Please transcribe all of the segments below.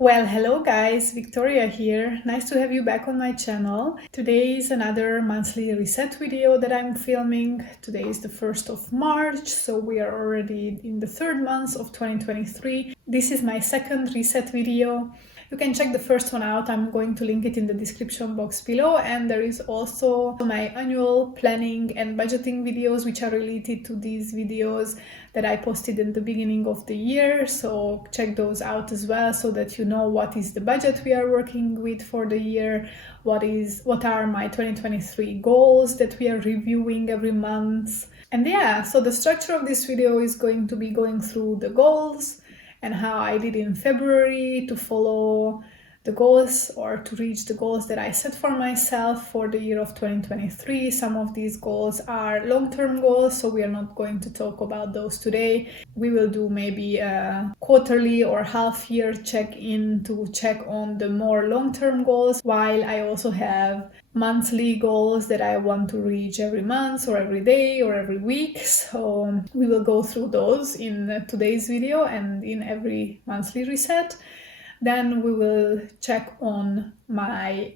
Well, hello guys, Victoria here. Nice to have you back on my channel. Today is another monthly reset video that I'm filming. Today is the 1st of March, so we are already in the third month of 2023. This is my second reset video. You can check the first one out. I'm going to link it in the description box below, and there is also my annual planning and budgeting videos which are related to these videos that I posted in the beginning of the year. So check those out as well so that you know what is the budget we are working with for the year, what are my 2023 goals that we are reviewing every month. And yeah, so the structure of this video is going to be going through the goals and how I did in February to follow the goals or to reach the goals that I set for myself for the year of 2023. Some of these goals are long-term goals, so we are not going to talk about those today. We will do maybe a quarterly or half-year check-in to check on the more long-term goals, while I also have monthly goals that I want to reach every month or every day or every week. So we will go through those in today's video and in every monthly reset. Then we will check on my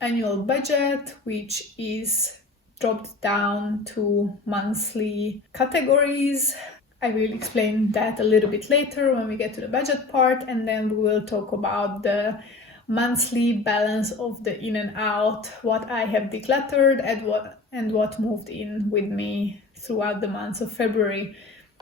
annual budget, which is dropped down to monthly categories. I will explain that a little bit later when we get to the budget part, and then we will talk about the monthly balance of the in and out, what I have decluttered and what moved in with me throughout the month of February.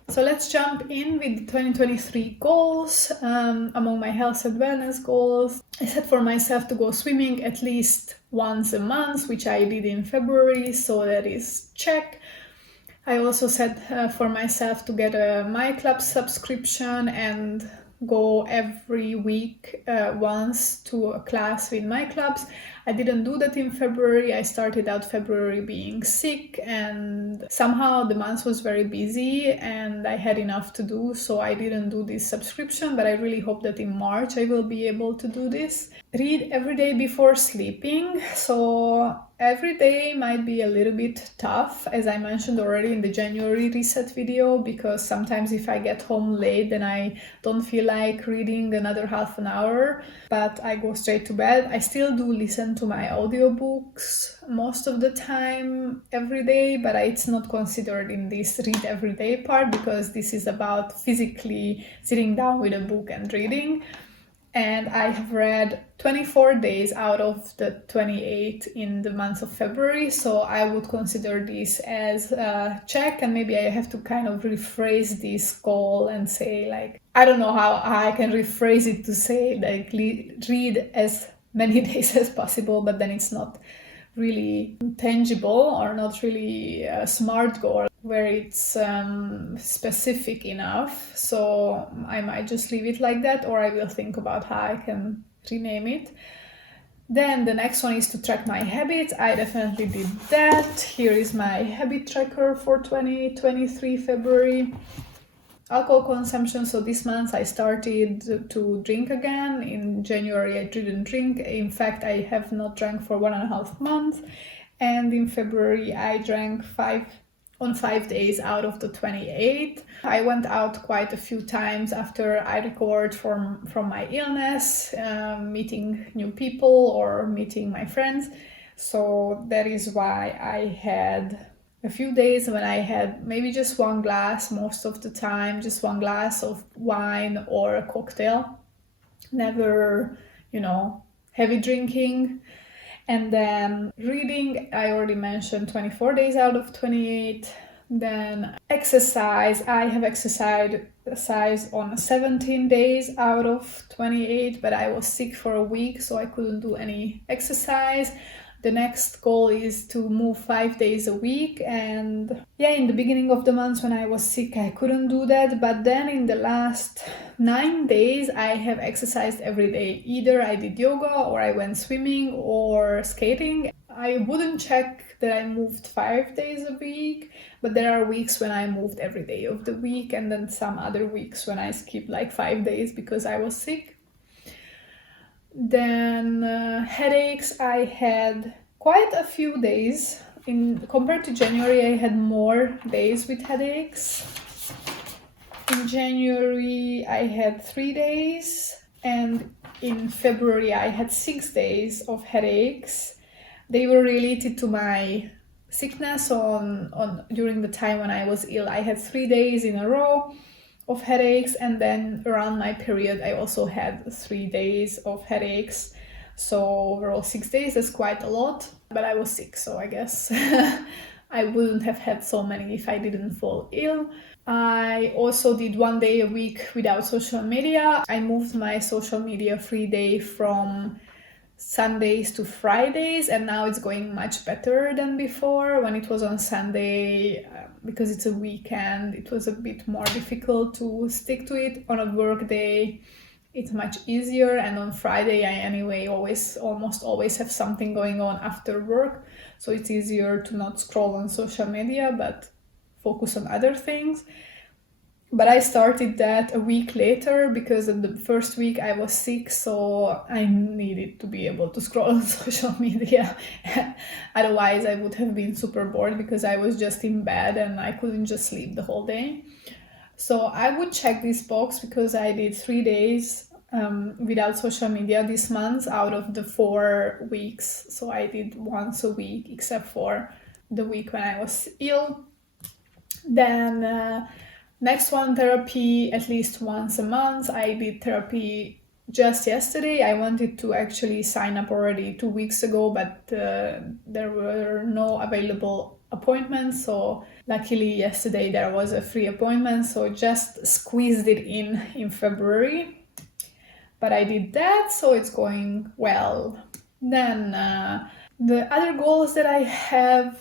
So let's jump in with the 2023 goals. Among my health and wellness goals, I set for myself to go swimming at least once a month, which I did in February, so that is check. I also set for myself to get a My Club subscription and go every week once to a class with My Clubs. I didn't do that in February. I started out February being sick, and somehow the month was very busy and I had enough to do, so I didn't do this subscription, but I really hope that in March I will be able to do this. Read every day before sleeping. So every day might be a little bit tough, as I mentioned already in the January reset video, because sometimes if I get home late then I don't feel like reading another half an hour, but I go straight to bed. I still do listen to my audiobooks most of the time every day, but it's not considered in this read every day part because this is about physically sitting down with a book and reading. And I have read 24 days out of the 28 in the month of February, so I would consider this as a check, and maybe I have to kind of rephrase this goal and say, like, I don't know how I can rephrase it to say, like, read as many days as possible, but then it's not really tangible or not really a smart goal where it's specific enough. So I might just leave it like that, or I will think about how I can rename it. Then the next one is to track my habits. I definitely did that. Here is my habit tracker for 2023 February. Alcohol consumption. So this month I started to drink again. In January I didn't drink. In fact, I have not drank for 1.5 months. And in February I drank 5 days out of the 28. I went out quite a few times after I recovered from my illness, meeting new people or meeting my friends. So that is why I had a few days when I had maybe just one glass most of the time, just one glass of wine or a cocktail. Never, heavy drinking. And then reading, I already mentioned 24 days out of 28. Then exercise, I have exercised on 17 days out of 28, but I was sick for a week, so I couldn't do any exercise. The next goal is to move 5 days a week, and in the beginning of the month when I was sick I couldn't do that, but then in the last 9 days I have exercised every day. Either I did yoga or I went swimming or skating. I wouldn't check that I moved 5 days a week, but there are weeks when I moved every day of the week, and then some other weeks when I skipped like 5 days because I was sick. Then headaches, I had quite a few days. Compared to January, I had more days with headaches. In January, I had 3 days, and in February I had 6 days of headaches. They were related to my sickness on during the time when I was ill. I had 3 days in a row of headaches, and then around my period I also had 3 days of headaches. So overall 6 days, that's quite a lot, but I was sick, so I guess I wouldn't have had so many if I didn't fall ill. I also did 1 day a week without social media. I moved my social media free day from Sundays to Fridays, and now it's going much better than before. When it was on Sunday, because it's a weekend, it was a bit more difficult to stick to it. On a work day, it's much easier, and on Friday I anyway almost always have something going on after work, so it's easier to not scroll on social media but focus on other things. But I started that a week later because in the first week I was sick, so I needed to be able to scroll on social media. Otherwise I would have been super bored because I was just in bed and I couldn't just sleep the whole day. So I would check this box because I did 3 days without social media this month out of the 4 weeks. So I did once a week except for the week when I was ill. Then next one, therapy at least once a month. I did therapy just yesterday. I wanted to actually sign up already 2 weeks ago, but there were no available appointments. So luckily yesterday there was a free appointment, so just squeezed it in February. But I did that, so it's going well. Then the other goals that I have: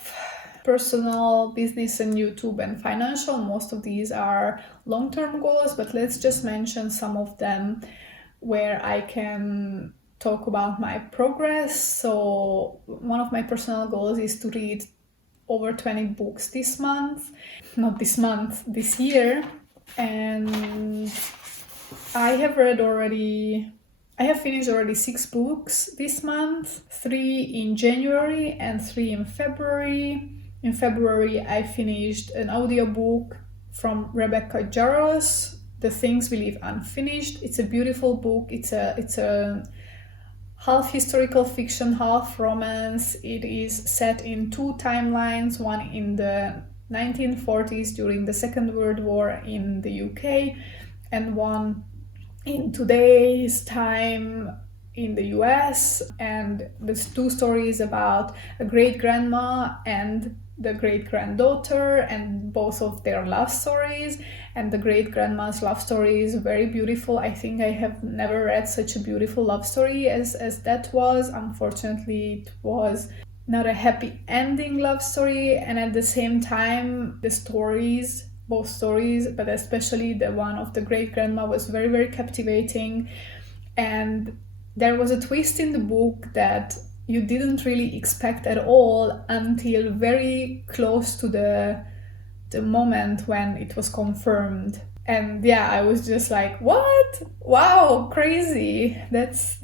personal, business, and YouTube, and financial. Most of these are long-term goals, but let's just mention some of them where I can talk about my progress. So one of my personal goals is to read over 20 books this month. Not this month, this year. And I have finished already 6 books this month, 3 in January and 3 in February. In February, I finished an audiobook from Rebecca Jarros, The Things We Leave Unfinished. It's a beautiful book. It's a half historical fiction, half romance. It is set in 2 timelines, one in the 1940s during the Second World War in the UK, and one in today's time in the US. And there's 2 stories about a great-grandma and the great-granddaughter, and both of their love stories. And the great-grandma's love story is very beautiful. I think I have never read such a beautiful love story as that was. Unfortunately, it was not a happy ending love story, and at the same time the stories, both stories, but especially the one of the great-grandma, was very, very captivating. And there was a twist in the book that you didn't really expect at all until very close to the moment when it was confirmed. And yeah, I was just like, what? Wow, crazy. That's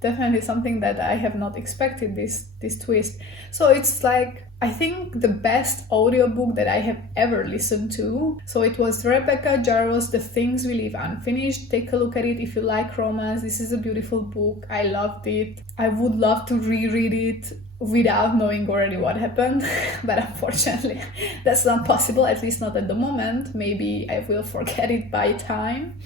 definitely something that I have not expected, this twist. So it's like, I think the best audiobook that I have ever listened to. So it was Rebecca Jarros, The Things We Leave Unfinished. Take a look at it if you like romance. This is a beautiful book. I loved it. I would love to reread it without knowing already what happened, but unfortunately that's not possible, at least not at the moment. Maybe I will forget it by time.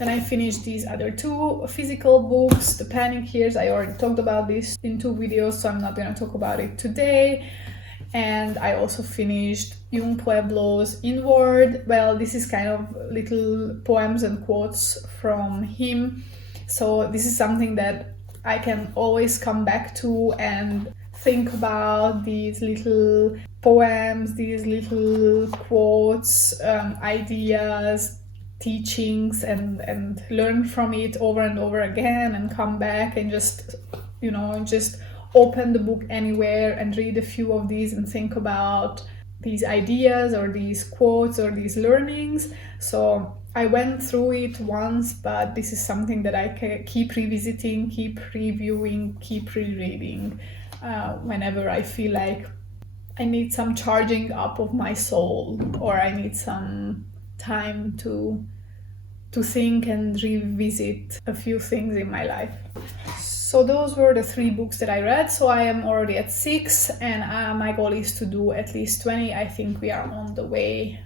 Then I finished these other 2 physical books, The Panic Years. I already talked about this in 2 videos, so I'm not going to talk about it today. And I also finished Yung Pueblo's Inward. Well, this is kind of little poems and quotes from him. So this is something that I can always come back to and think about, these little poems, these little quotes, ideas, teachings, and learn from it over and over again, and come back and just open the book anywhere and read a few of these and think about these ideas or these quotes or these learnings. So I went through it once, but this is something that I can keep revisiting, keep reviewing, keep rereading whenever I feel like I need some charging up of my soul, or I need some time to to think and revisit a few things in my life. So those were the 3 books that I read. So I am already at 6, and my goal is to do at least 20. I think we are on the way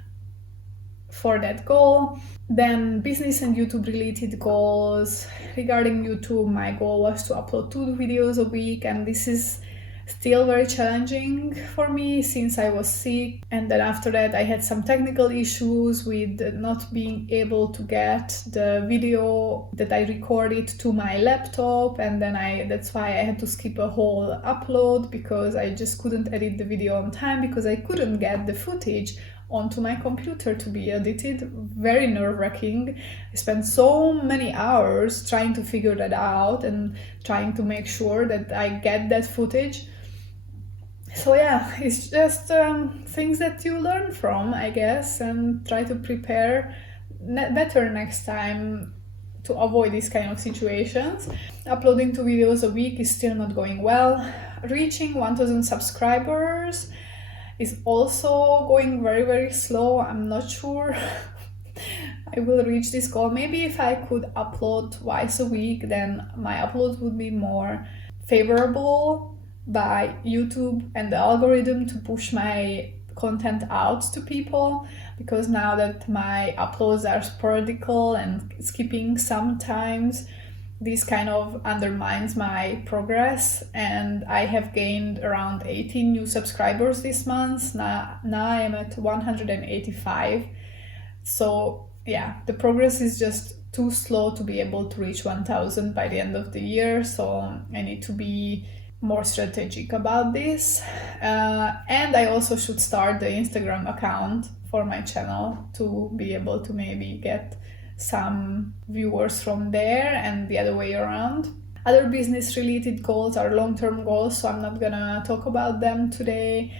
for that goal. Then business and YouTube related goals. Regarding YouTube, my goal was to upload 2 videos a week, and this is still very challenging for me since I was sick. And then after that I had some technical issues with not being able to get the video that I recorded to my laptop, and then that's why I had to skip a whole upload, because I just couldn't edit the video on time because I couldn't get the footage onto my computer to be edited. Very nerve-wracking. I spent so many hours trying to figure that out and trying to make sure that I get that footage. So yeah, it's just things that you learn from, I guess, and try to prepare better next time to avoid these kind of situations. Uploading 2 videos a week is still not going well. Reaching 1,000 subscribers is also going very, very slow. I'm not sure I will reach this goal. Maybe if I could upload twice a week, then my uploads would be more favorable by YouTube and the algorithm to push my content out to people, because now that my uploads are sporadical and skipping sometimes, this kind of undermines my progress. And I have gained around 18 new subscribers this month. Now I am at 185. So yeah, the progress is just too slow to be able to reach 1,000 by the end of the year. So I need to be more strategic about this. And I also should start the Instagram account for my channel to be able to maybe get some viewers from there and the other way around. Other business related goals are long-term goals, so I'm not gonna talk about them today.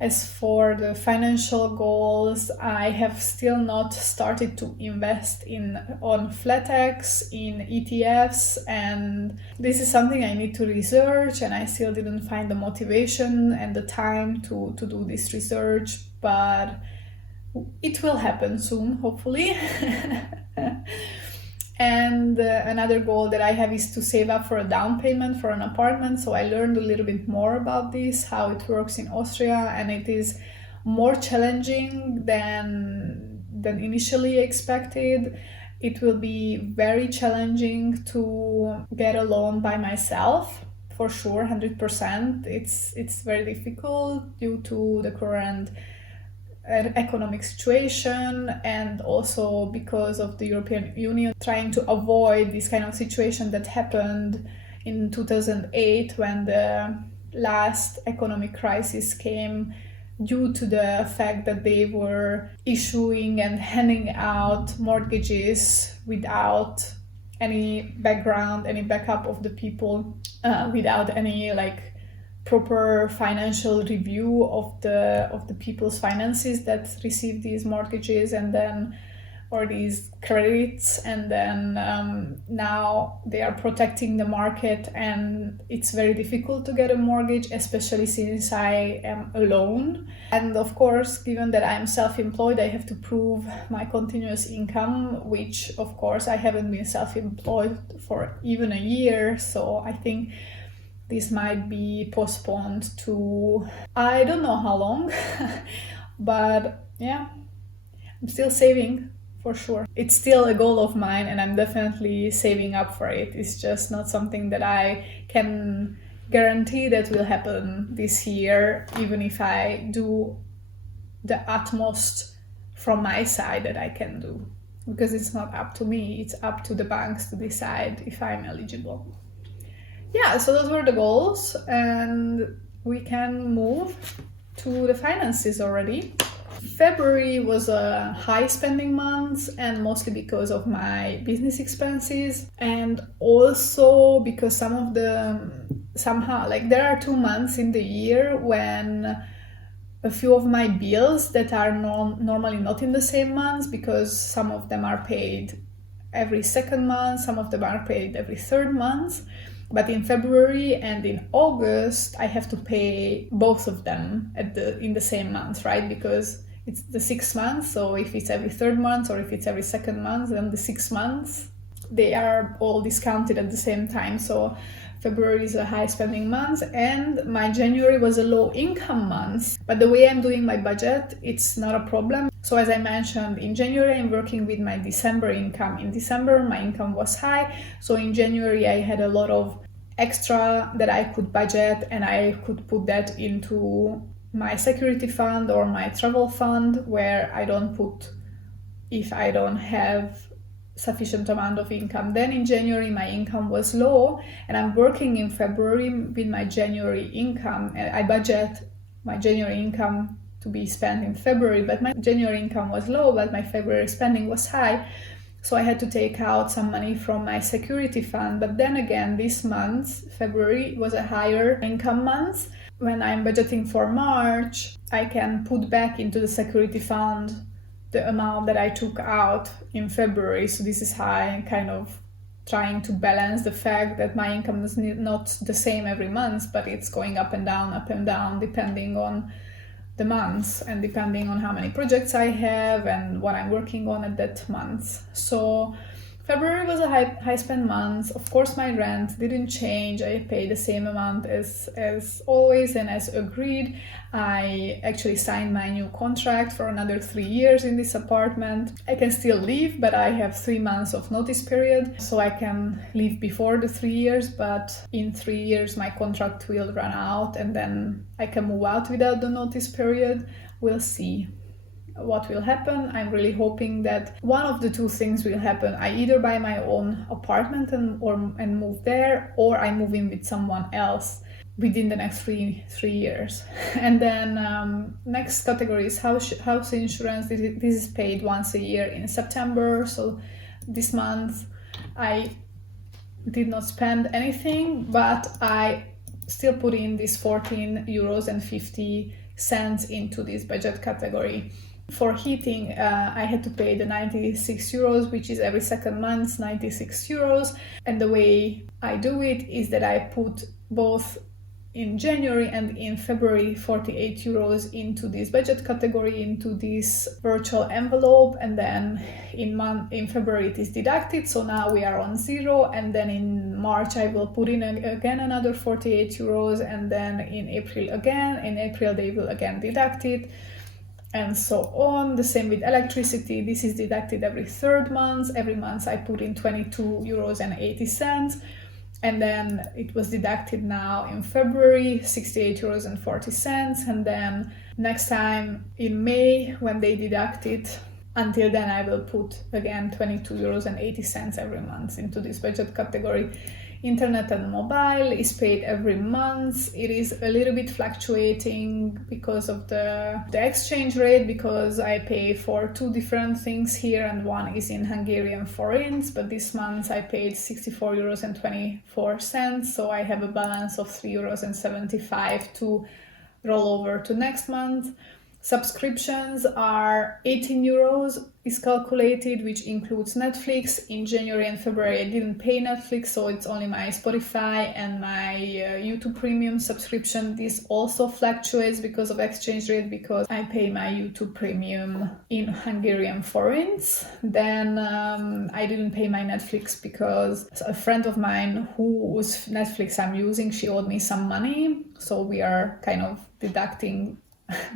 As for the financial goals, I have still not started to invest on FlatEx, in ETFs, and this is something I need to research, and I still didn't find the motivation and the time to do this research, but it will happen soon, hopefully. And another goal that I have is to save up for a down payment for an apartment. So I learned a little bit more about this, how it works in Austria, and it is more challenging than initially expected. It will be very challenging to get a loan by myself, for sure, 100%. It's very difficult due to the current economic situation, and also because of the European Union trying to avoid this kind of situation that happened in 2008 when the last economic crisis came, due to the fact that they were issuing and handing out mortgages without any background, any backup of the people, without any proper financial review of the people's finances that receive these mortgages and then or these credits, and then now they are protecting the market, and it's very difficult to get a mortgage, especially since I am alone. And of course, given that I'm self-employed, I have to prove my continuous income, which of course I haven't been self-employed for even a year, so I think this might be postponed to I don't know how long. But yeah, I'm still saving, for sure. It's still a goal of mine, and I'm definitely saving up for it. It's just not something that I can guarantee that will happen this year, even if I do the utmost from my side that I can do, because it's not up to me, it's up to the banks to decide if I'm eligible. Yeah, so those were the goals, and we can move to the finances already. February was a high spending month, and mostly because of my business expenses, and also because there are 2 months in the year when a few of my bills that are normally not in the same months, because some of them are paid every second month, some of them are paid every third month. But in February and in August, I have to pay both of them in the same month, right? Because it's the 6 months. So if it's every third month or if it's every second month, then the 6 months, they are all discounted at the same time. So February is a high spending month and my January was a low income month. But the way I'm doing my budget, it's not a problem. So as I mentioned, in January I'm working with my December income. In December my income was high. So in January I had a lot of extra that I could budget and I could put that into my security fund or my travel fund, where I don't put if I don't have sufficient amount of income. Then in January my income was low and I'm working in February with my January income, and I budget my January income to be spent in February, but my January income was low but my February spending was high. So I had to take out some money from my security fund. But then again, this month, February, was a higher income month. When I'm budgeting for March, I can put back into the security fund the amount that I took out in February. So this is how I'm kind of trying to balance the fact that my income is not the same every month, but it's going up and down, depending on the months and depending on how many projects I have and what I'm working on at that month. So February was a high spend month. Of course, my rent didn't change. I paid the same amount as always and as agreed. I actually signed my new contract for another 3 years in this apartment. I can still leave, but I have 3 months of notice period, so I can leave before the 3 years, but in 3 years my contract will run out and then I can move out without the notice period. We'll see what will happen. I'm really hoping that one of the two things will happen. I either buy my own apartment and move there, or I move in with someone else within the next three years. And then next category is house insurance. This is paid once a year in September. So this month I did not spend anything, but I still put in this 14 euros and 50 cents into this budget category. For heating, I had to pay the 96 euros, which is every second month, 96 euros. And the way I do it is that I put both in January and in February 48 euros into this budget category, into this virtual envelope, and then in February it is deducted, so now we are on zero. And then in March I will put in again another 48 euros, and then in April again. In April they will again deduct it, and so on. The same with electricity. This is deducted every third month. Every month I put in 22 euros and 80 cents. And then it was deducted now in February, 68 euros and 40 cents. And then next time in May, when they deduct it, until then I will put again 22 euros and 80 cents every month into this budget category. Internet and mobile is paid every month. It is a little bit fluctuating because of the exchange rate, because I pay for two different things here and one is in Hungarian forints, but this month I paid 64 euros and 24 cents, so I have a balance of 3 euros and 75 to roll over to next month. Subscriptions are 18 euros is calculated, which includes Netflix. In January and February I didn't pay Netflix, so it's only my Spotify and my YouTube Premium subscription. This also fluctuates because of exchange rate, because I pay my YouTube Premium in Hungarian forints. Then I didn't pay my Netflix because a friend of mine whose Netflix I'm using, she owed me some money, so we are kind of deducting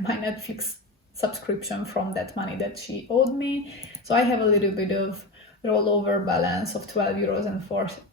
my Netflix subscription from that money that she owed me. So I have a little bit of rollover balance of 12 euros and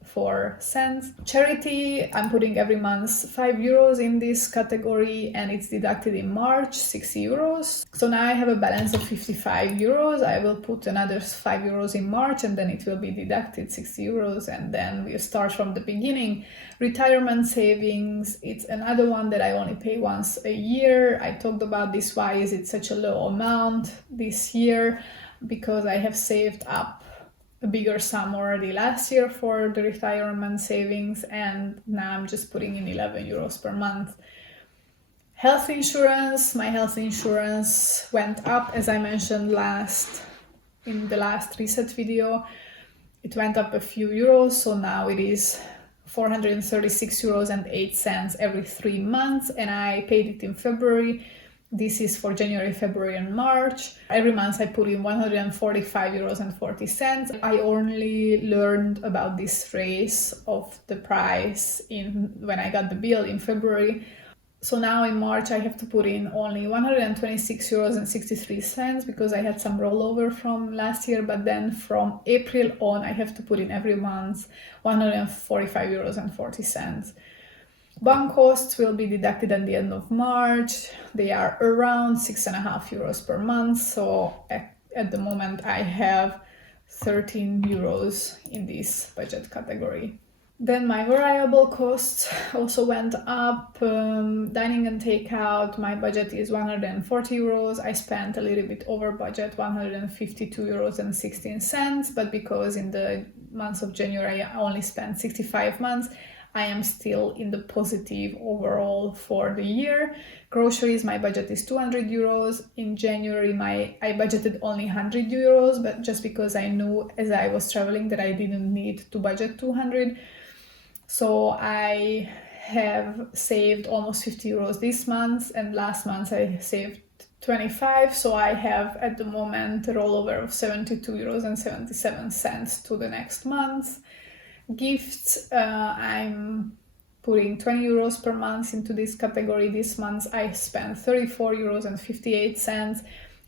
4 cents. Charity, I'm putting every month 5 euros in this category, and it's deducted in March, 60 euros. So now I have a balance of 55 euros. I will put another 5 euros in March, and then it will be deducted 60 euros, and then we'll start from the beginning. Retirement savings, it's another one that I only pay once a year. I talked about this, why is it such a low amount this year, because I have saved up a bigger sum already last year for the retirement savings, and now I'm just putting in 11 euros per month. Health insurance, my health insurance went up, as I mentioned in the last reset video. It went up a few euros, so now it is 436 euros and 8 cents every 3 months, and I paid it in February. This is for January, February, and March. Every month I put in 145 euros and 40 cents. I only learned about this raise of the price when I got the bill in February. So now in March I have to put in only 126 euros and 63 cents because I had some rollover from last year, but then from April on I have to put in every month 145 euros and 40 cents. Bank costs will be deducted at the end of March. They are around 6.5 euros per month. So at the moment I have 13 euros in this budget category. Then my variable costs also went up. Dining and takeout, my budget is 140 euros. I spent a little bit over budget, 152 euros and 16 cents. But because in the month of January I only spent 65 months, I am still in the positive overall for the year. Groceries, my budget is 200 euros. In January, I budgeted only 100 euros, but just because I knew as I was traveling that I didn't need to budget 200. So I have saved almost 50 euros this month, and last month I saved 25. So I have at the moment a rollover of 72 euros and 77 cents to the next month. Gifts, I'm putting 20 euros per month into this category. This month I spent 34 euros and 58 cents,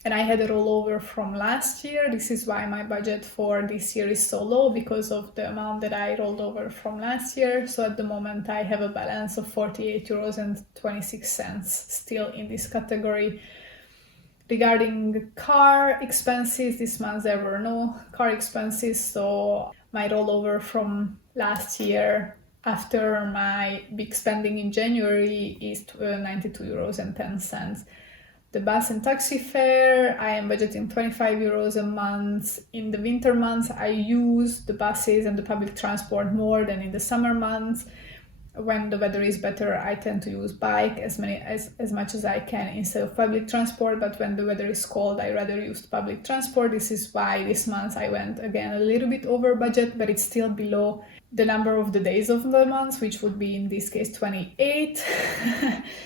and I had a rollover from last year. This is why my budget for this year is so low, because of the amount that I rolled over from last year. So at the moment I have a balance of 48 euros and 26 cents still in this category. Regarding car expenses, this month there were no car expenses, so my rollover from last year after my big spending in January is 92 euros and 10 cents. The bus and taxi fare, I am budgeting 25 euros a month. In the winter months, I use the buses and the public transport more than in the summer months. When the weather is better, I tend to use bike as much as I can instead of public transport, but when the weather is cold, I rather use public transport. This is why this month I went again a little bit over budget, but it's still below the number of the days of the month, which would be in this case 28.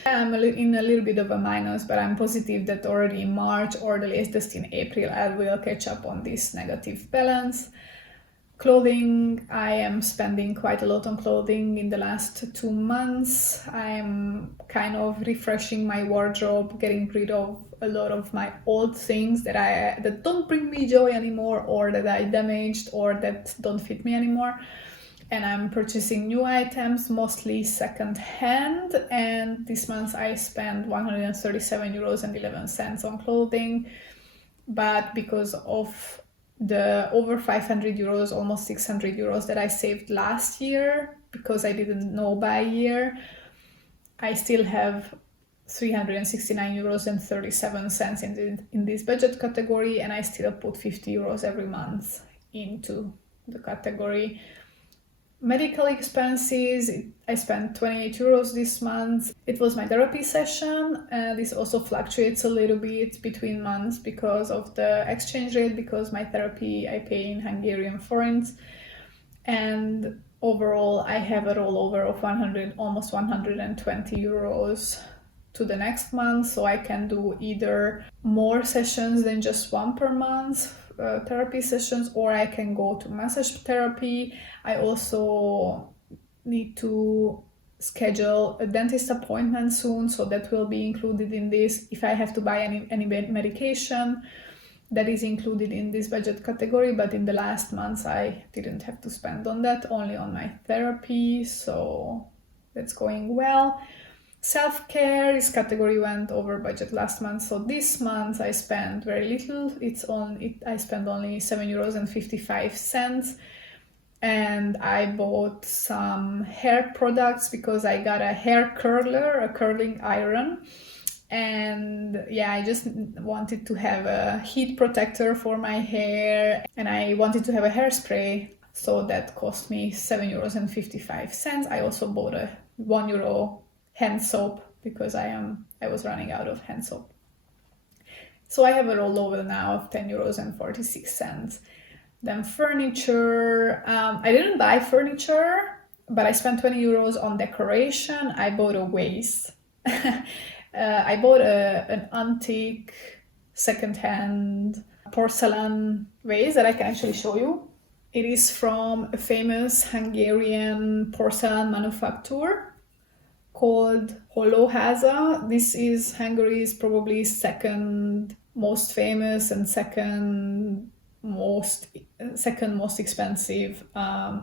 I'm in a little bit of a minus, but I'm positive that already in March or the latest in April, I will catch up on this negative balance. Clothing, I am spending quite a lot on clothing in the last 2 months. I'm kind of refreshing my wardrobe, getting rid of a lot of my old things that don't bring me joy anymore, or that I damaged, or that don't fit me anymore. And I'm purchasing new items, mostly second hand. And this month I spent 137 euros and 11 cents on clothing. But because of the over 500 euros, almost 600 euros that I saved last year, because I didn't know by year, I still have 369 euros and 37 cents in this budget category, and I still put 50 euros every month into the category. Medical expenses, I spent 28 euros this month. It was my therapy session. This also fluctuates a little bit between months because of the exchange rate, because my therapy I pay in Hungarian forints. And overall, I have a rollover of almost 120 euros to the next month. So I can do either more sessions than just one per month, therapy sessions, or I can go to massage therapy. I also need to schedule a dentist appointment soon, so that will be included in this. If I have to buy any medication, that is included in this budget category, but in the last months I didn't have to spend on that, only on my therapy, so that's going well. Self-care, this category went over budget last month, so this month I spent very little. I spent only 7 euros and 55 cents, and I bought some hair products because I got a hair curler, a curling iron, and yeah, I just wanted to have a heat protector for my hair, and I wanted to have a hairspray, so that cost me 7 euros and 55 cents. I also bought a 1 euro hand soap because I was running out of hand soap. So I have a rollover now of 10 euros and 46 cents. Then furniture, I didn't buy furniture, but I spent 20 euros on decoration. I bought a vase. I bought an antique second-hand porcelain vase that I can actually show you. It is from a famous Hungarian porcelain manufacturer called Holohasa. This is Hungary's probably second most famous and second most expensive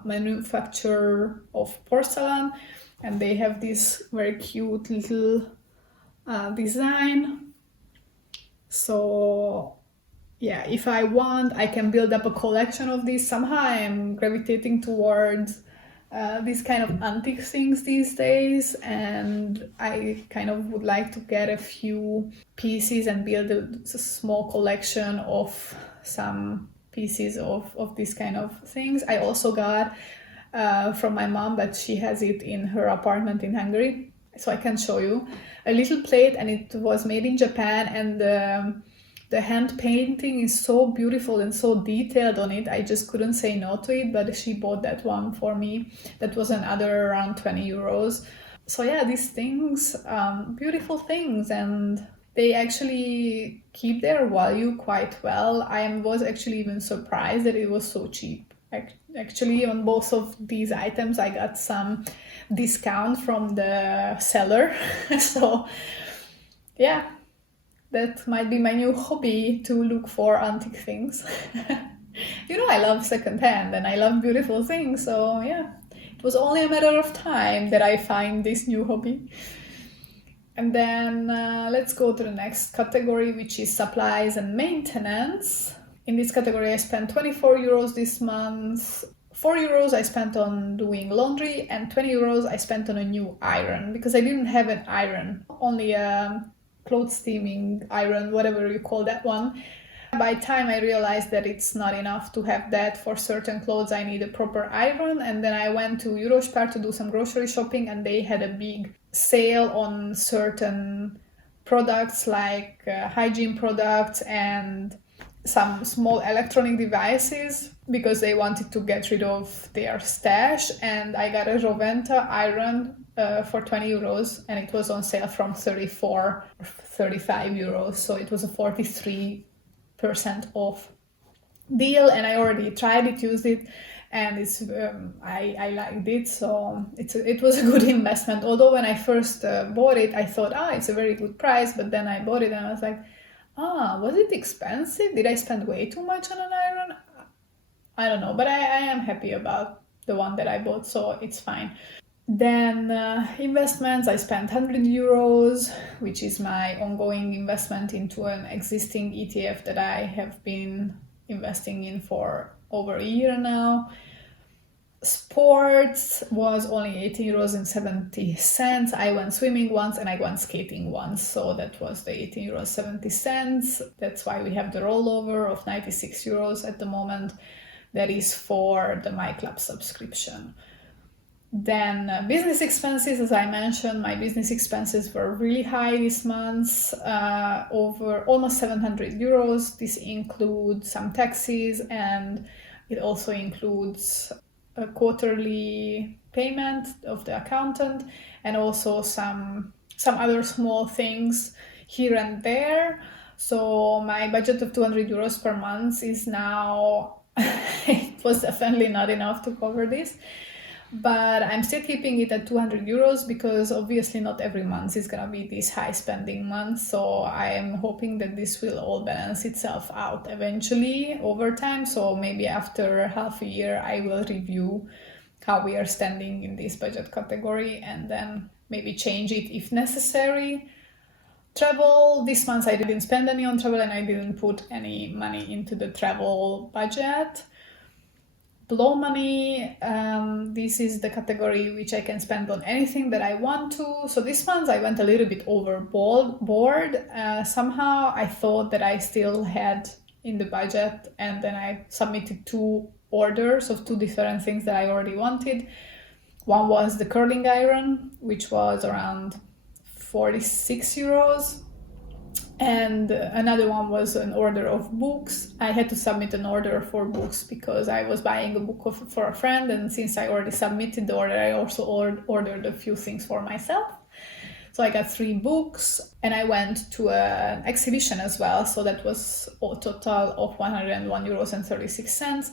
manufacturer of porcelain, and they have this very cute little design. So yeah, if I want, I can build up a collection of these. Somehow I'm gravitating towards these kind of antique things these days, and I kind of would like to get a few pieces and build a small collection of some pieces of these kind of things. I also got from my mom, but she has it in her apartment in Hungary, so I can show you a little plate, and it was made in Japan, and the hand painting is so beautiful and so detailed on it. I just couldn't say no to it, but she bought that one for me. That was another around 20 euros. So yeah, these things, beautiful things, and they actually keep their value quite well. I was actually even surprised that it was so cheap. Actually, on both of these items, I got some discount from the seller. So yeah, that might be my new hobby, to look for antique things. You know, I love secondhand and I love beautiful things, so yeah, it was only a matter of time that I find this new hobby. And then let's go to the next category, which is supplies and maintenance. In this category, I spent 24 euros this month. 4 euros I spent on doing laundry, and 20 euros I spent on a new iron, because I didn't have an iron, only a clothes steaming iron, whatever you call that one. By time I realized that it's not enough to have that. For certain clothes I need a proper iron, and then I went to Eurospar to do some grocery shopping, and they had a big sale on certain products like hygiene products and some small electronic devices, because they wanted to get rid of their stash. And I got a Roventa iron for 20 euros, and it was on sale from 34 or 35 euros, so it was a 43% off deal. And I already tried it, used it, and it's I liked it, so it was a good investment. Although when I first bought it, I thought, it's a very good price, but then I bought it and I was like, was it expensive? Did I spend way too much on an iron? I don't know, but I am happy about the one that I bought, so it's fine. Then investments, I spent 100 euros, which is my ongoing investment into an existing ETF that I have been investing in for over a year now. Sports was only 18.70 euros. I went swimming once and I went skating once, so that was the 18.70 euros. That's why we have the rollover of 96 euros at the moment. That is for the My Club subscription. Then business expenses, as I mentioned, my business expenses were really high this month, over almost 700 euros. This includes some taxes, and it also includes a quarterly payment of the accountant, and also some other small things here and there. So my budget of 200 euros per month is now, it was definitely not enough to cover this. But I'm still keeping it at 200 euros because obviously not every month is gonna be this high spending month. So I am hoping that this will all balance itself out eventually over time. So maybe after half a year, I will review how we are standing in this budget category and then maybe change it if necessary. Travel, this month I didn't spend any on travel and I didn't put any money into the travel budget. Blow money, this is the category which I can spend on anything that I want to. So this month I went a little bit overboard. Somehow I thought that I still had in the budget, and then I submitted 2 orders of 2 different things that I already wanted. One was the curling iron, which was around 46 euros. And another one was an order of books. I had to submit an order for books because I was buying a book for a friend, and since I already submitted the order, I also ordered a few things for myself. So I got 3 books, and I went to an exhibition as well. So that was a total of 101 euros and 36 cents.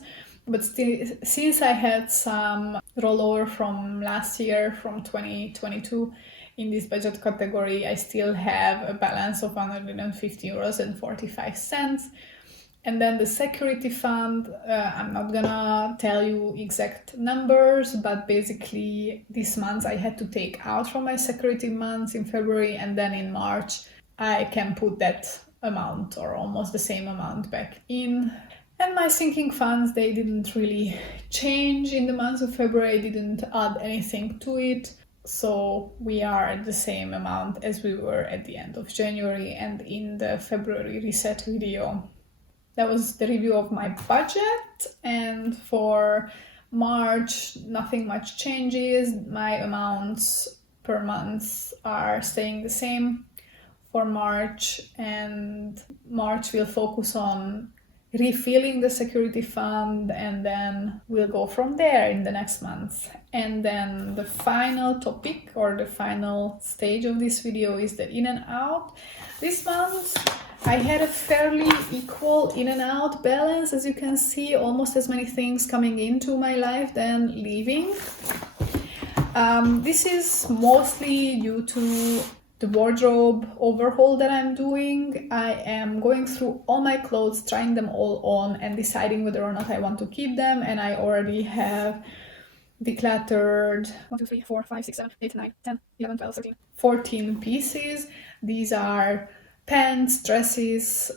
But still, since I had some rollover from last year, from 2022, in this budget category, I still have a balance of 150 euros and 45 cents. And then the security fund, I'm not gonna tell you exact numbers, but basically this month I had to take out from my security months in February, and then in March I can put that amount or almost the same amount back in. And my sinking funds, they didn't really change in the month of February, I didn't add anything to it. So we are at the same amount as we were at the end of January and in the February reset video. That was the review of my budget, and for March nothing much changes. My amounts per month are staying the same for March, and March will focus on refilling the security fund, and then we'll go from there in the next month. And then the final topic or the final stage of this video is the in and out. This month I had a fairly equal in and out balance. As you can see, almost as many things coming into my life than leaving. This is mostly due to the wardrobe overhaul that I'm doing. I am going through all my clothes, trying them all on and deciding whether or not I want to keep them. And I already have decluttered 1, 2, 3, 4, 5, 6, 7, 8, 9, 10, 11, 12, 13, 14 pieces. These are pants, dresses,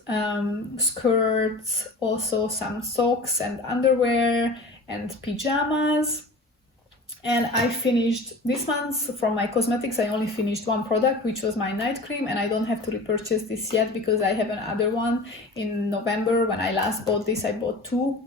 skirts, also some socks and underwear and pajamas. And I finished this month from my cosmetics. I only finished 1 product, which was my night cream, and I don't have to repurchase this yet because I have another one in November. When I last bought this, I bought 2,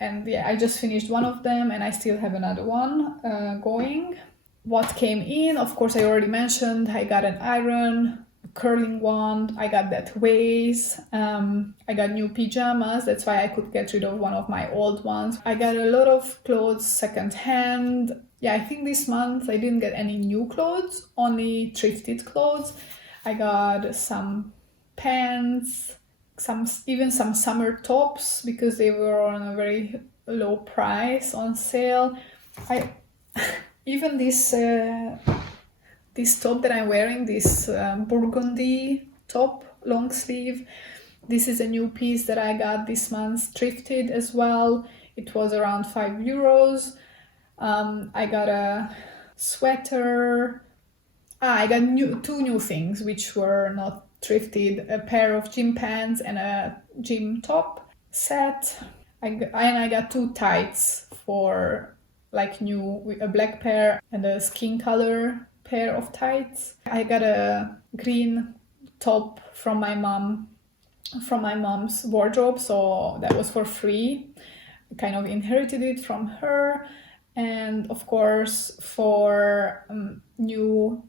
and yeah, I just finished 1 of them, and I still have another one going. What came in, of course, I already mentioned. I got an iron, a curling wand, I got that vase, I got new pajamas. That's why I could get rid of one of my old ones. I got a lot of clothes secondhand. Yeah, I think this month I didn't get any new clothes, only thrifted clothes. I got some pants, even some summer tops because they were on a very low price on sale. Even this top that I'm wearing, this burgundy top, long sleeve, this is a new piece that I got this month, thrifted as well. It was around 5 euros. I got a sweater. I got 2 new things which were not thrifted, a pair of gym pants and a gym top set. And I got 2 tights for like new, a black pair and a skin color pair of tights. I got a green top from my mom's wardrobe, so that was for free. I kind of inherited it from her. And of course, for new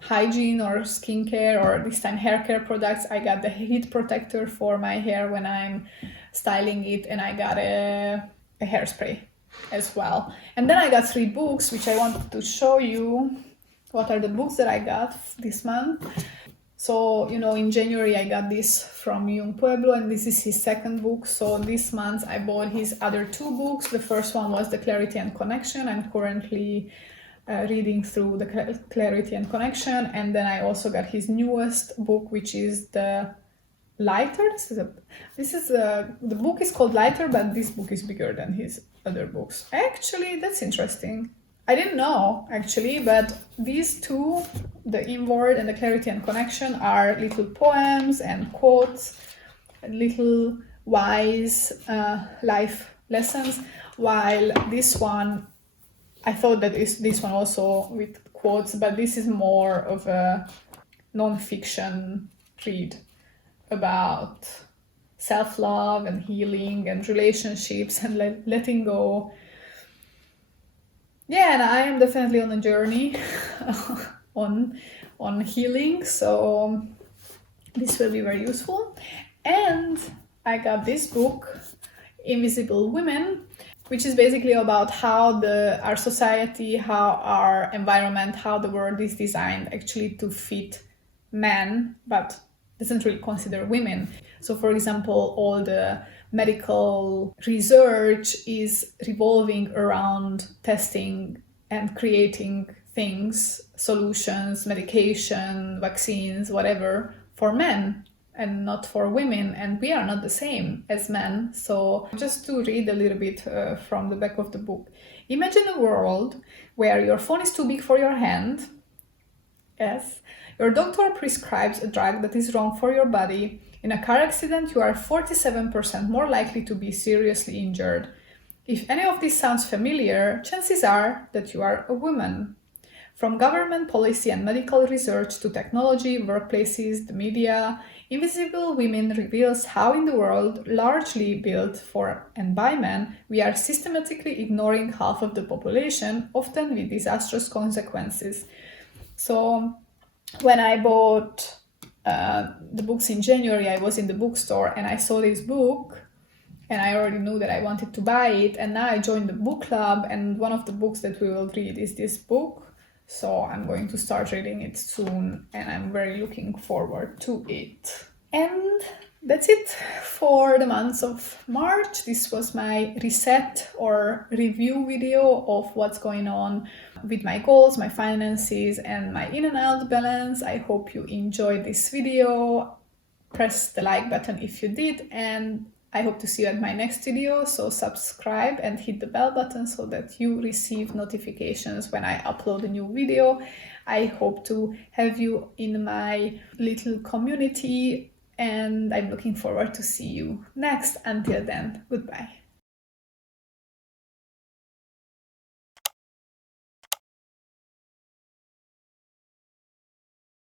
hygiene or skincare, or this time hair care products, I got the heat protector for my hair when I'm styling it, and I got a hairspray as well. And then I got 3 books which I wanted to show you. What are the books that I got this month? So, in January I got this from Young Pueblo, and this is his 2nd book. So this month I bought his other 2 books. The first one was The Clarity and Connection. I'm currently reading through The Clarity and Connection. And then I also got his newest book, which is The Lighter. The book is called Lighter, but this book is bigger than his other books. Actually, that's interesting. I didn't know, actually, but these 2, The Inward and The Clarity and Connection, are little poems and quotes, little wise life lessons, while this one, I thought that this one also with quotes, but this is more of a non-fiction read about self-love and healing and relationships and letting go. Yeah, and I am definitely on a journey on healing, so this will be very useful. And I got this book, Invisible Women. which is basically about how our society, how our environment, how the world is designed actually to fit men, but doesn't really consider women. So, for example, all the medical research is revolving around testing and creating things, solutions, medication, vaccines, whatever, for men and not for women, and we are not the same as men. So just to read a little bit from the back of the book. Imagine a world where your phone is too big for your hand. Yes. Your doctor prescribes a drug that is wrong for your body. In a car accident, you are 47% more likely to be seriously injured. If any of this sounds familiar, chances are that you are a woman. From government policy and medical research to technology, workplaces, the media, Invisible Women reveals how in the world largely built for and by men, we are systematically ignoring half of the population, often with disastrous consequences. So when I bought the books in January, I was in the bookstore and I saw this book and I already knew that I wanted to buy it. And now I joined the book club, and one of the books that we will read is this book. So I'm going to start reading it soon and I'm very looking forward to it. And that's it for the month of March. This was my reset or review video of what's going on with my goals, my finances, and my in and out balance. I hope you enjoyed this video. Press the like button if you did, and I hope to see you at my next video. So subscribe and hit the bell button so that you receive notifications when I upload a new video. I hope to have you in my little community, and I'm looking forward to see you next. Until then, goodbye.